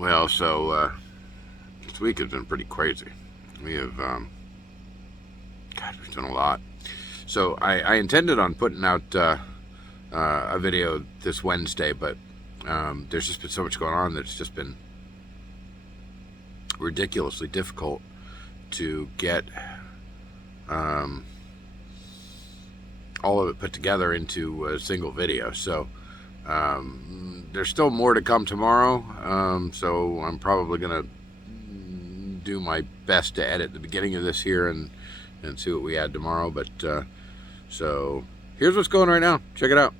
Well, so this week has been pretty crazy. We have, God, we've done a lot. So I intended on putting out a video this Wednesday, but there's just been so much going on that it's just been ridiculously difficult to get all of it put together into a single video. So there's still more to come tomorrow, so I'm probably gonna do my best to edit the beginning of this here and see what we add tomorrow. But so here's what's going right now. Check it out.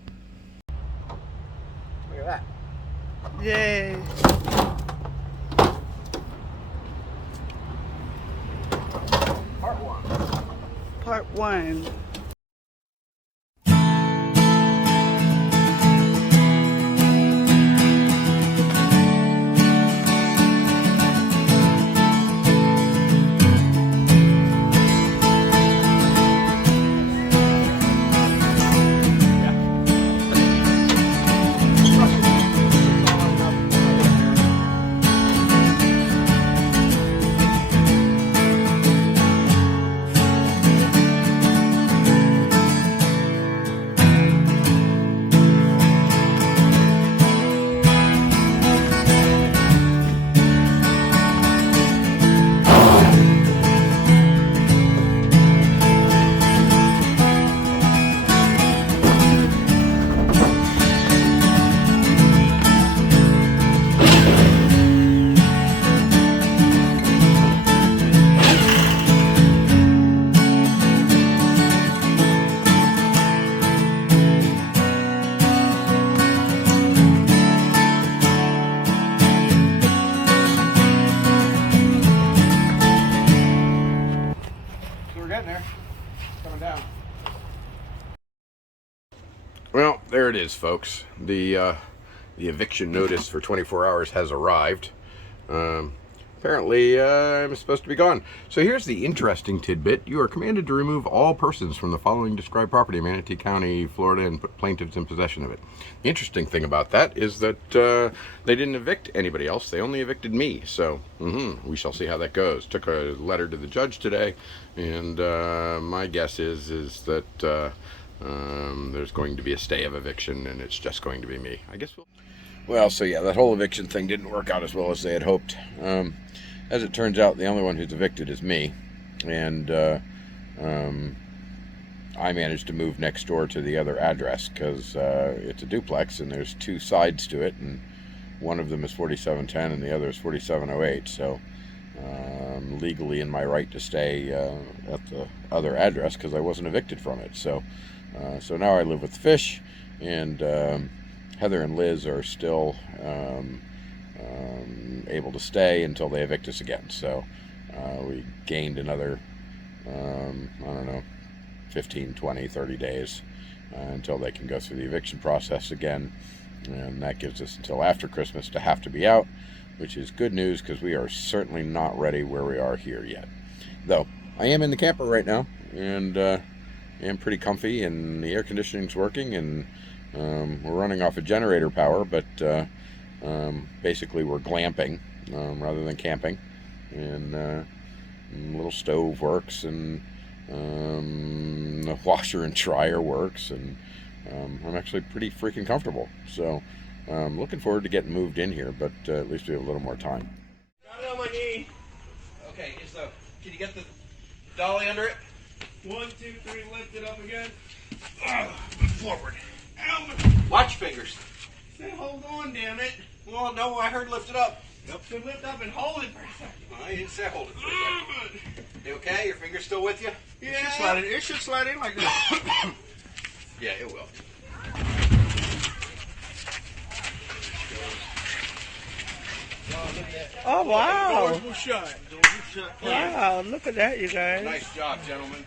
Look at that. Yay. Part one. Part one. Well, there it is, folks. The eviction notice for 24 hours has arrived. Apparently, I'm supposed to be gone. So here's the interesting tidbit. You are commanded to remove all persons from the following described property in Manatee County, Florida, and put plaintiffs in possession of it. The interesting thing about that is that they didn't evict anybody else. They only evicted me. So we shall see how that goes. Took a letter to the judge today, and my guess is that there's going to be a stay of eviction, and it's just going to be me. I guess well, so yeah, that whole eviction thing didn't work out as well as they had hoped. As it turns out, the only one who's evicted is me, and I managed to move next door to the other address because it's a duplex and there's two sides to it, and one of them is 4710 and the other is 4708. So I'm legally in my right to stay at the other address because I wasn't evicted from it. So now I live with the fish, and Heather and Liz are still able to stay until they evict us again. So we gained another, I don't know, 15, 20, 30 days until they can go through the eviction process again. And that gives us until after Christmas to have to be out, which is good news because we are certainly not ready where we are here yet. Though I am in the camper right now, and am pretty comfy, and the air conditioning's working, and we're running off of generator power, but basically we're glamping rather than camping, and little stove works, and the washer and dryer works, and I'm actually pretty freaking comfortable. So I'm looking forward to getting moved in here, but at least we have a little more time. Got it on my knee. Okay, can you get the dolly under it? 1, 2, 3, lift it up again. Forward. Ow. Watch your fingers. Say hold on, damn it. Well, no, I heard lift it up. Yep. So lift up and hold it for a second. Well, I didn't say hold it for a second. You okay? Your finger's still with you? Yeah. It should slide in like this. Yeah, it will. Oh, wow. Doors will shut. Wow, look at that, you guys. Nice job, gentlemen.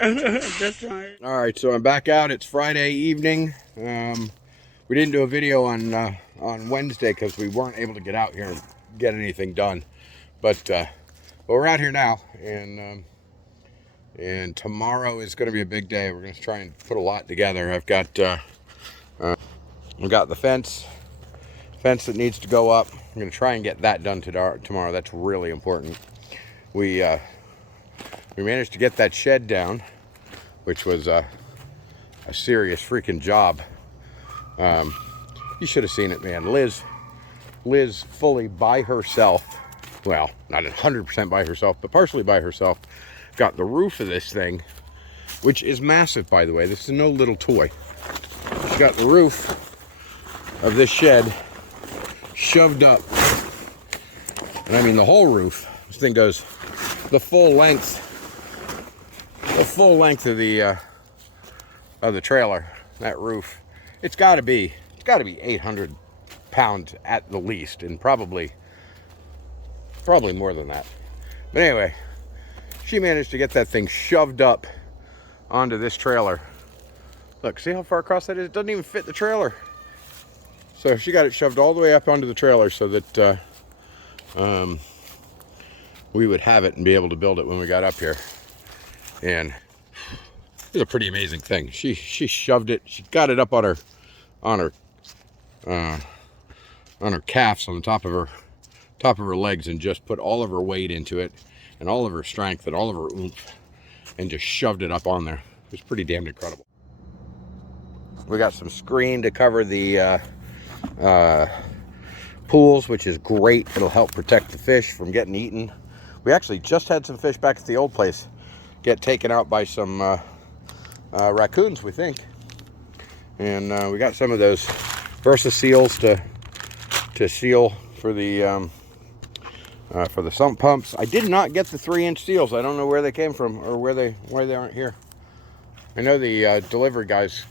That's right. All right, so I'm back out. It's Friday evening. We didn't do a video on Wednesday because we weren't able to get out here and get anything done. But we're out here now, and tomorrow is going to be a big day. We're going to try and put a lot together. I've got the fence fence that needs to go up. I'm gonna try and get that done tomorrow. That's really important. We managed to get that shed down, which was a serious freaking job. You should have seen it, man. Liz fully by herself, well, not 100% by herself, but partially by herself, got the roof of this thing, which is massive, by the way. This is no little toy. She got the roof of this shed shoved up, and I mean the whole roof. This thing goes the full length of the trailer. That roof, it's got to be 800 pounds at the least, and probably more than that. But anyway, she managed to get that thing shoved up onto this trailer. Look, see how far across that is? It doesn't even fit the trailer. So she got it shoved all the way up onto the trailer so that we would have it and be able to build it when we got up here. And it's a pretty amazing thing. She shoved it. She got it up on her calves, on the top of her legs, and just put all of her weight into it and all of her strength and all of her oomph, and just shoved it up on there. It was pretty damn incredible. We got some screen to cover the pools, which is great. It'll help protect the fish from getting eaten. We actually just had some fish back at the old place get taken out by some raccoons, we think. And we got some of those Versa seals to seal for the sump pumps. I did not get the 3-inch seals. I don't know where they came from or why they aren't here. I know the delivery guys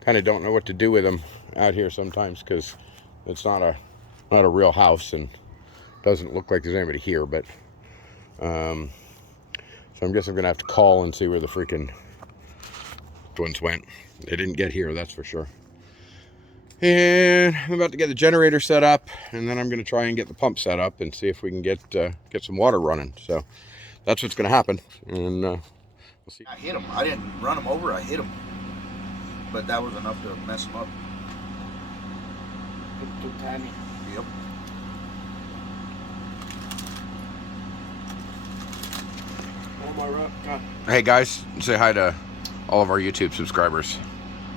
kind of don't know what to do with them out here sometimes, because it's not a real house and doesn't look like there's anybody here. But so I guess I'm gonna have to call and see where the freaking ones went. They didn't get here, that's for sure. And I'm about to get the generator set up, and then I'm going to try and get the pump set up and see if we can get some water running. So that's what's going to happen, and we'll see. I hit him. I didn't run him over. I hit him, but that was enough to mess him up. Too tiny. Yep. Hey guys, say hi to all of our YouTube subscribers,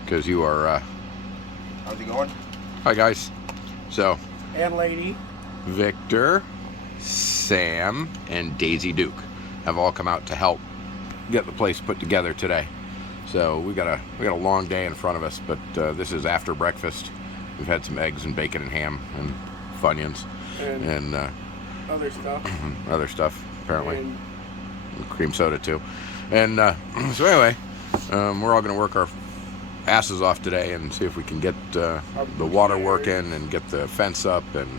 because you are How's it going? hi guys. So And lady. Victor, Sam, and Daisy Duke have all come out to help get the place put together today. So we got a long day in front of us, but this is after breakfast. We've had some eggs and bacon and ham and Funyuns and Other stuff. other stuff apparently, And cream soda too. And so anyway, we're all going to work our asses off today and see if we can get the water working and get the fence up and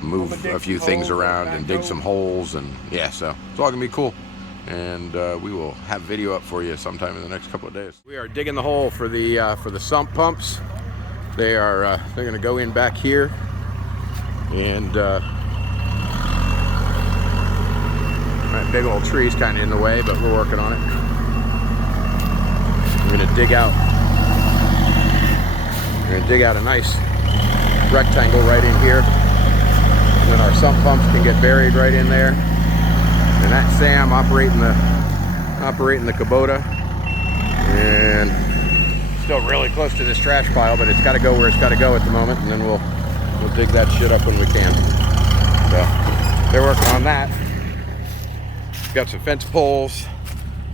move a few things around and dig some holes, and yeah, so it's all gonna be cool. And we will have video up for you sometime in the next couple of days. We are digging the hole for the sump pumps. They're gonna go in back here, and that big old tree's kind of in the way, but we're working on it. We're gonna dig out a nice rectangle right in here, and then our sump pumps can get buried right in there. And that's Sam operating the Kubota, and still really close to this trash pile, but it's got to go where it's got to go at the moment, and then we'll dig that shit up when we can. So they're working on that. We've got some fence poles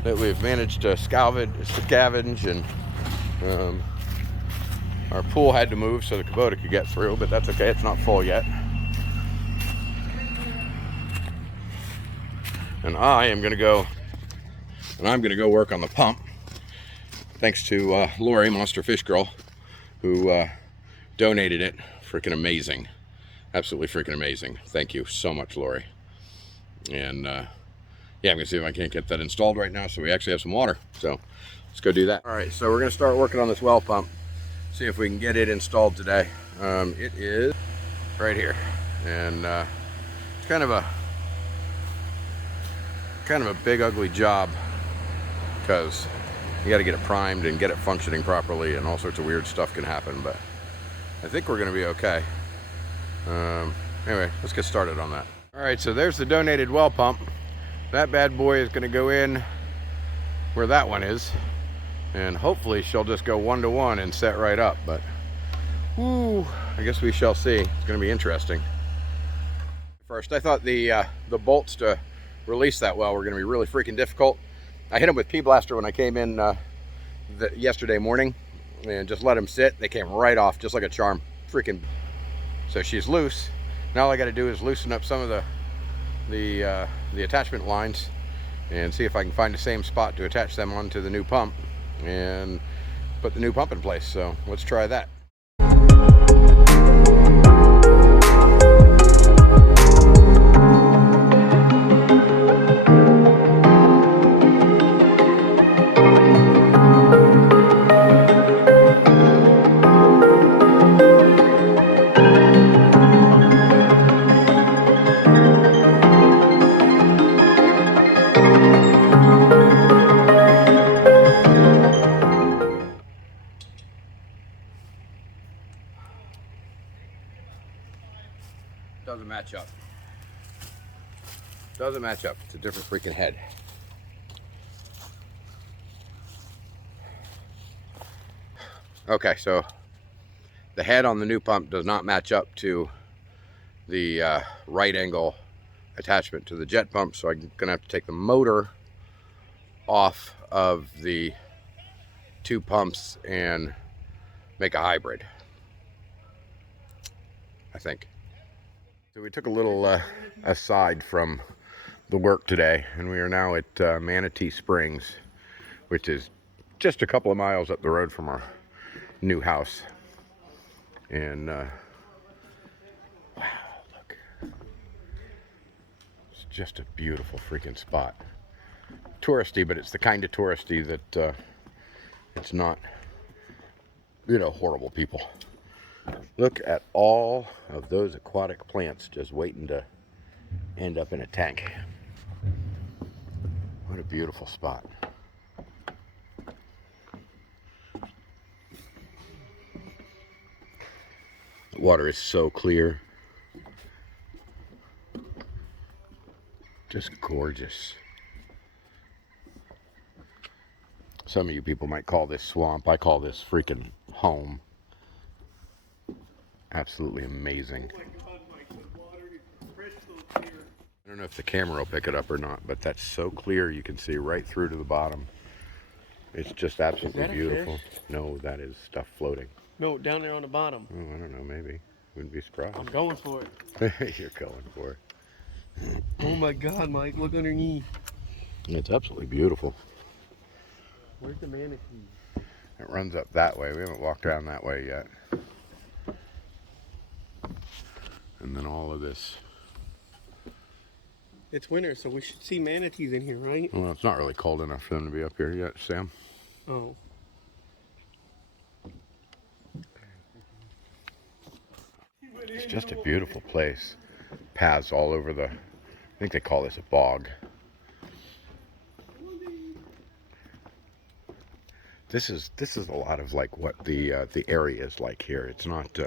that we've managed to scavenge, and our pool had to move so the Kubota could get through, but that's okay, it's not full yet. And I'm gonna go work on the pump, thanks to Lori, Monster Fish Girl, who donated it. Freaking amazing, absolutely freaking amazing. Thank you so much, Lori. And yeah, I'm gonna see if I can't get that installed right now so we actually have some water. So let's go do that. All right, so we're gonna start working on this well pump, see if we can get it installed today. It is right here, and it's kind of a big ugly job, because you got to get it primed and get it functioning properly, and all sorts of weird stuff can happen, but I think we're going to be okay. Anyway, let's get started on that. All right, so there's the donated well pump. That bad boy is going to go in where that one is, and hopefully she'll just go 1-to-1 and set right up. But whoo, I guess we shall see. It's going to be interesting. First, I thought the bolts to release that well were going to be really freaking difficult. I hit them with P-Blaster when I came in yesterday morning, and just let them sit. They came right off just like a charm. Freaking. So she's loose. Now all I got to do is loosen up some of the attachment lines and see if I can find the same spot to attach them onto the new pump and put the new pump in place. So let's try that. Doesn't match up. Doesn't match up. It's a different freaking head. Okay, so the head on the new pump does not match up to the right angle attachment to the jet pump, so I'm gonna have to take the motor off of the two pumps and make a hybrid, I think. So we took a little aside from the work today, and we are now at Manatee Springs, which is just a couple of miles up the road from our new house. And wow, look. It's just a beautiful freaking spot. Touristy, but it's the kind of touristy that it's not, you know, horrible people. Look at all of those aquatic plants just waiting to end up in a tank. What a beautiful spot. The water is so clear. Just gorgeous. Some of you people might call this swamp. I call this freaking home. Absolutely amazing. I don't know if the camera will pick it up or not, but that's so clear you can see right through to the bottom. It's just absolutely beautiful. No, that is stuff floating. No, down there on the bottom. Oh, I don't know, maybe. Wouldn't be surprised. I'm going for it. You're going for it. Oh my God, Mike, look underneath. It's absolutely beautiful. Where's the manatee? It runs up that way. We haven't walked around that way yet. And then all of this. It's winter, so we should see manatees in here, right? Well, it's not really cold enough for them to be up here yet, Sam. Oh. It's just a beautiful place. Paths all over the, I think they call this a bog. This is a lot of like what the area is like here. It's not,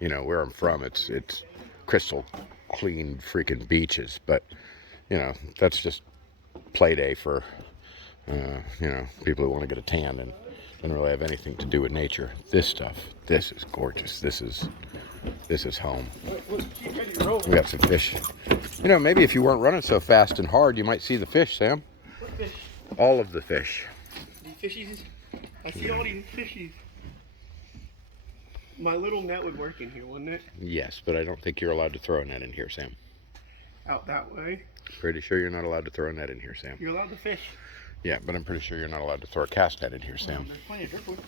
you know, where I'm from. It's crystal clean freaking beaches, but you know, that's just play day for you know, people who want to get a tan and don't really have anything to do with nature. This stuff, this is gorgeous. This is home. We got some fish. You know, maybe if you weren't running so fast and hard, you might see the fish, Sam. What fish? All of the fish. These fishies? I see all these fishies. My little net would work in here, wouldn't it? Yes, but I don't think you're allowed to throw a net in here, Sam. Out that way? Pretty sure you're not allowed to throw a net in here, Sam. You're allowed to fish. Yeah, but I'm pretty sure you're not allowed to throw a cast net in here, Sam. There's plenty of driftwood.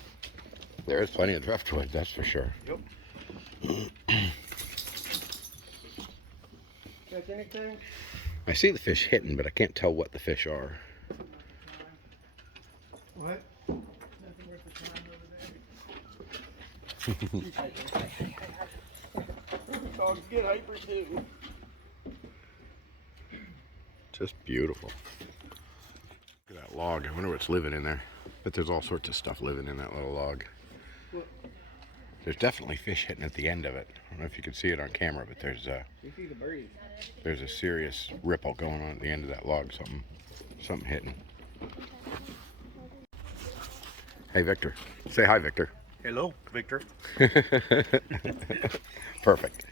There is plenty of driftwood, that's for sure. Yep. Catch anything? I see the fish hitting, but I can't tell what the fish are. What? Dogs get hyper too. Just beautiful. Look at that log. I wonder what's living in there. But there's all sorts of stuff living in that little log. What? There's definitely fish hitting at the end of it. don't know if you can see it on camera, but there's You see the bird. a serious ripple going on at the end of that log. Something hitting. Hey, Victor. Say hi, Victor. Hello, Victor. Perfect.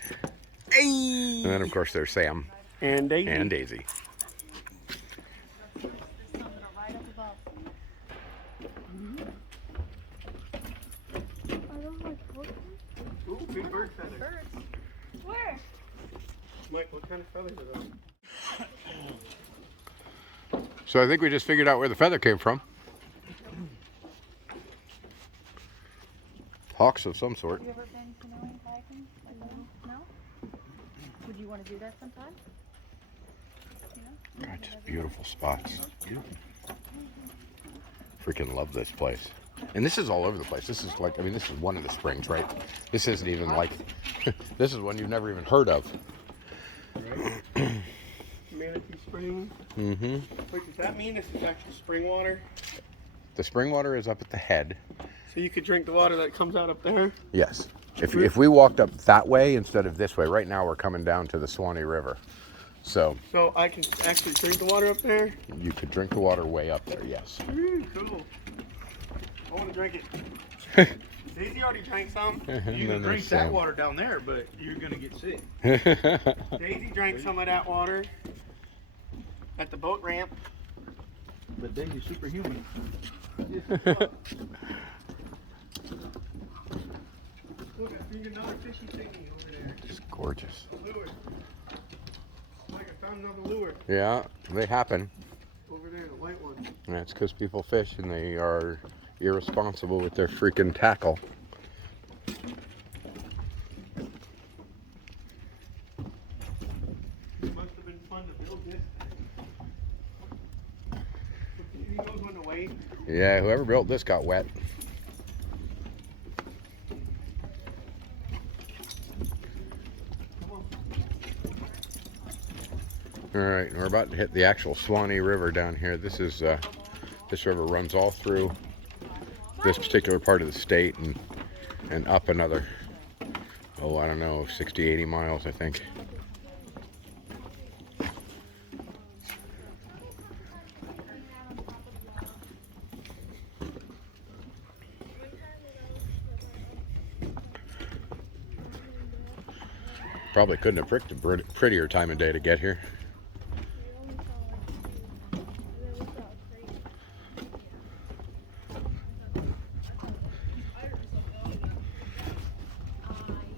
Hey. And then, of course, there's Sam And Daisy. and Daisy. Ooh, big bird feathers. Birds. Where? Mike, what kind of feathers are those? So I think we just figured out where the feather came from. Hawks of some sort. Have you ever been canoeing, kayaking? No? Would you want to do that sometime? God, just beautiful spots. Freaking love this place. And this is all over the place. This is like, I mean, this is one of the springs, right? This isn't even like, this is one you've never even heard of. Manatee Springs. Mm-hmm. Wait, does that mean this is actual spring water? The spring water is up at the head. So you could drink the water that comes out up there? Yes. If we walked up that way instead of this way, right now we're coming down to the Swanee River. So I can actually drink the water up there? you could drink the water way up there, yes. Ooh, cool. I want to drink it. Daisy already drank some. You can drink that water down there, but you're gonna get sick. Daisy drank some of that water at the boat ramp. But then you're superhuman. Look, I see another fishy thingy over there. It's gorgeous. A lure. Mike, I found another lure Yeah, they happen. over there, the white one. And that's because people fish and they are irresponsible with their freaking tackle. It must have been fun to build this. He knows when to wait. Yeah, whoever built this got wet. Come on. All right, we're about to hit the actual Swanee River down here. This is this river runs all through this particular part of the state and up another, oh, I don't know, 60, 80 miles, I think. Probably couldn't have picked a prettier time of day to get here.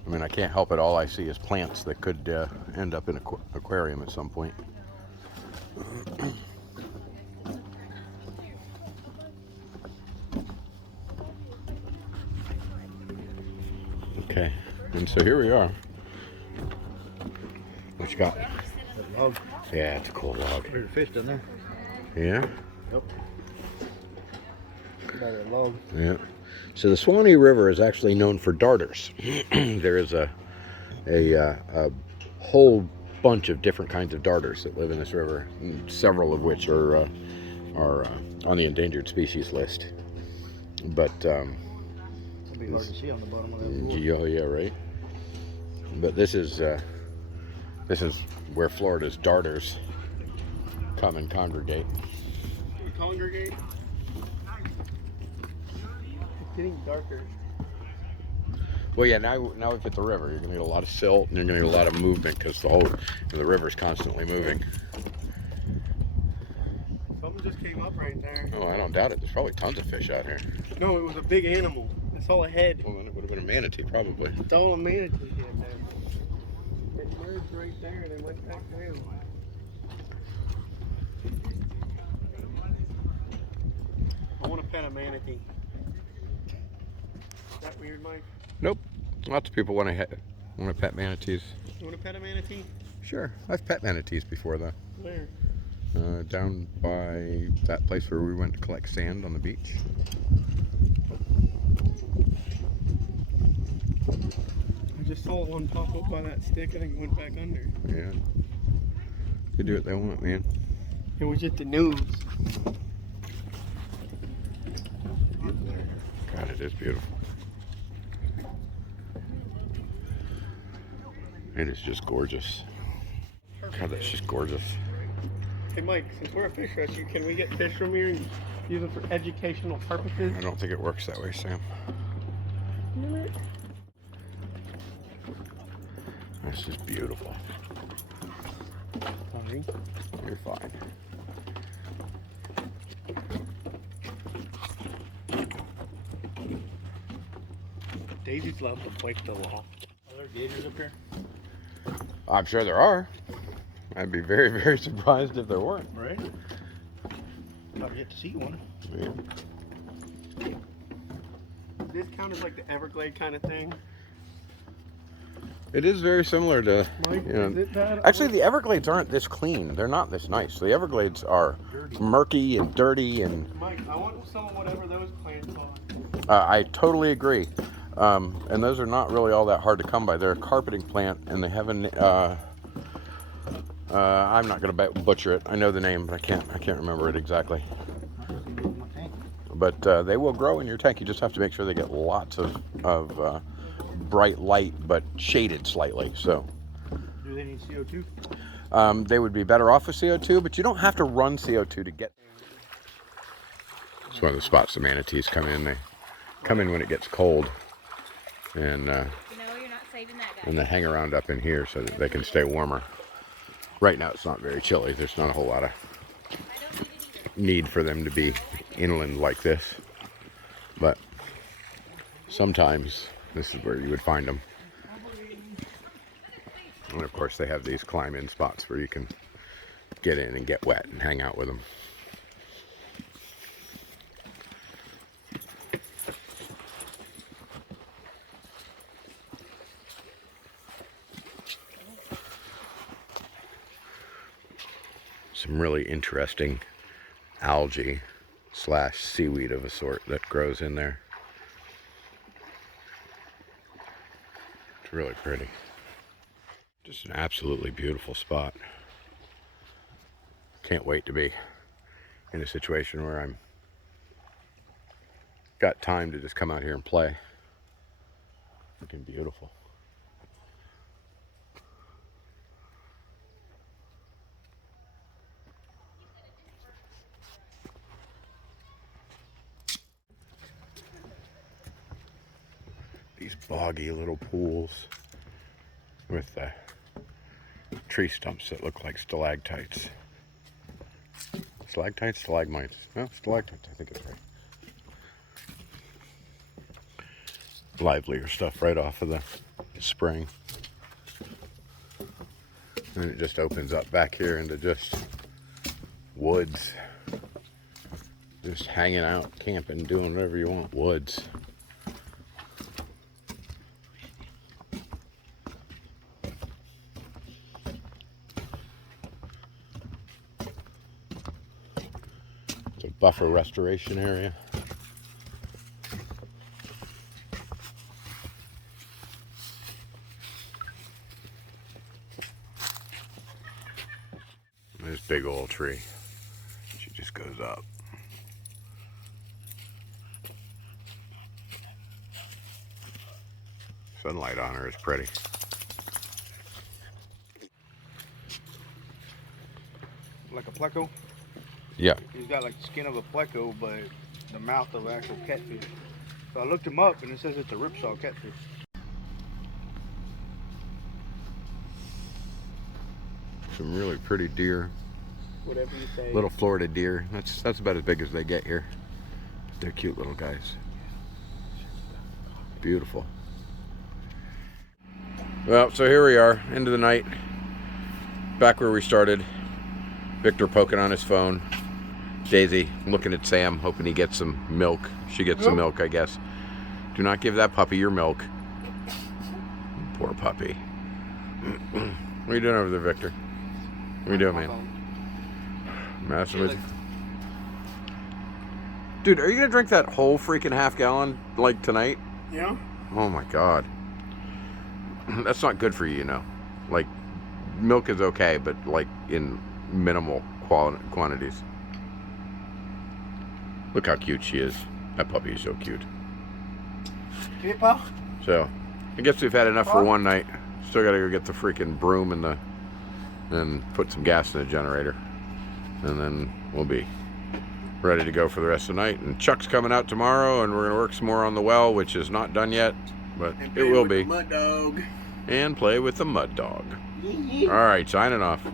I mean, I can't help it. All I see is plants that could end up in an aquarium at some point. Okay, and so here we are. What you got? That log. Yeah, it's a cool log. There's a fish down there. Yeah? Yep. By that log. Yeah. So the Swanee River is actually known for darters. There is a whole bunch of different kinds of darters that live in this river, several of which are on the endangered species list. But It'll be hard to see on the bottom of that log. oh yeah, right. But this is where Florida's darters come and congregate. We congregate. It's getting darker. Well, yeah, now we've hit the river. You're gonna get a lot of silt, and you're gonna get a lot of movement because the river's constantly moving. Something just came up right there. Oh, I don't doubt it. There's probably tons of fish out here. No, it was a big animal. I saw a head. Well, then it would have been a manatee, probably. It's all a manatee head there. It merged right there and it went back down. I want to pet a manatee. Is that weird, Mike? Nope. Lots of people want to pet manatees. You want to pet a manatee? Sure, I've pet manatees before, though. Where? Down by that place where we went to collect sand on the beach. I just saw one pop up by that stick. I think it went back under. Yeah. They do what they want, man. It was just the news. God, it is beautiful. It is just gorgeous. God, that's just gorgeous. Hey Mike, since we're a fish rescue, can we get fish from here and use them for educational purposes? I don't think it works that way, Sam. This is beautiful. Sorry. You're fine. Daisies love to break the law. Are there gators up here? I'm sure there are. I'd be very, very surprised if there weren't. Right? I've yet to see one. Yeah. This count as like the Everglade kind of thing. It is very similar to, Mike, you know, is it bad? actually the Everglades aren't this clean. They're not this nice. The Everglades are murky and dirty, and Mike, I want some of whatever those plants are. I totally agree. And those are not really all that hard to come by. They're a carpeting plant, and they have an I'm not going to butcher it. I know the name, but I can't remember it exactly. But they will grow in your tank. You just have to make sure they get lots of bright light, but shaded slightly. So Do they need CO2? they would be better off with CO2, but you don't have to run CO2 to get. It's one of the spots the manatees come in. They come in when it gets cold, and No, you're not saving that guy. and they hang around up in here so that they can stay warmer. Right now it's not very chilly. There's not a whole lot of need for them to be inland like this, but sometimes this is where you would find them. And of course they have these climb-in spots where you can get in and get wet and hang out with them. Some really interesting algae / seaweed of a sort that grows in there. It's really pretty. Just an absolutely beautiful spot. Can't wait to be in a situation where I'm got time to just come out here and play. Looking beautiful. These boggy little pools with tree stumps that look like stalactites. Stalactites? Stalagmites? No, stalactites, I think it's right. Livelier stuff right off of the spring. And it just opens up back here into just woods. Just hanging out, camping, doing whatever you want. Woods. It's a buffer restoration area. This big old tree. She just goes up. Sunlight on her is pretty. Like a pleco? Yeah. He's got like the skin of a pleco, but the mouth of an actual catfish. So I looked him up and it says it's a ripsaw catfish. Some really pretty deer. Whatever you say. Little Florida deer. That's about as big as they get here. They're cute little guys. Beautiful. Well, so here we are, end of the night. Back where we started. Victor poking on his phone. Daisy looking at Sam, hoping he gets some milk. She gets some milk, I guess. Do not give that puppy your milk. Poor puppy. What are you doing over there, Victor? What are you doing, man? Messing with you? Dude, are you gonna drink that whole freaking half gallon like tonight? Yeah? Oh my god. That's not good for you, you know. Like, milk is okay, but like in minimal quantities. Look how cute she is. That puppy is so cute. Okay, pal? So, I guess we've had enough for one night. Still got to go get the freaking broom and put some gas in the generator, and then we'll be ready to go for the rest of the night. And Chuck's coming out tomorrow, and we're gonna work some more on the well, which is not done yet, but it will be. Mud dog. And play with the mud dog. All right, signing off.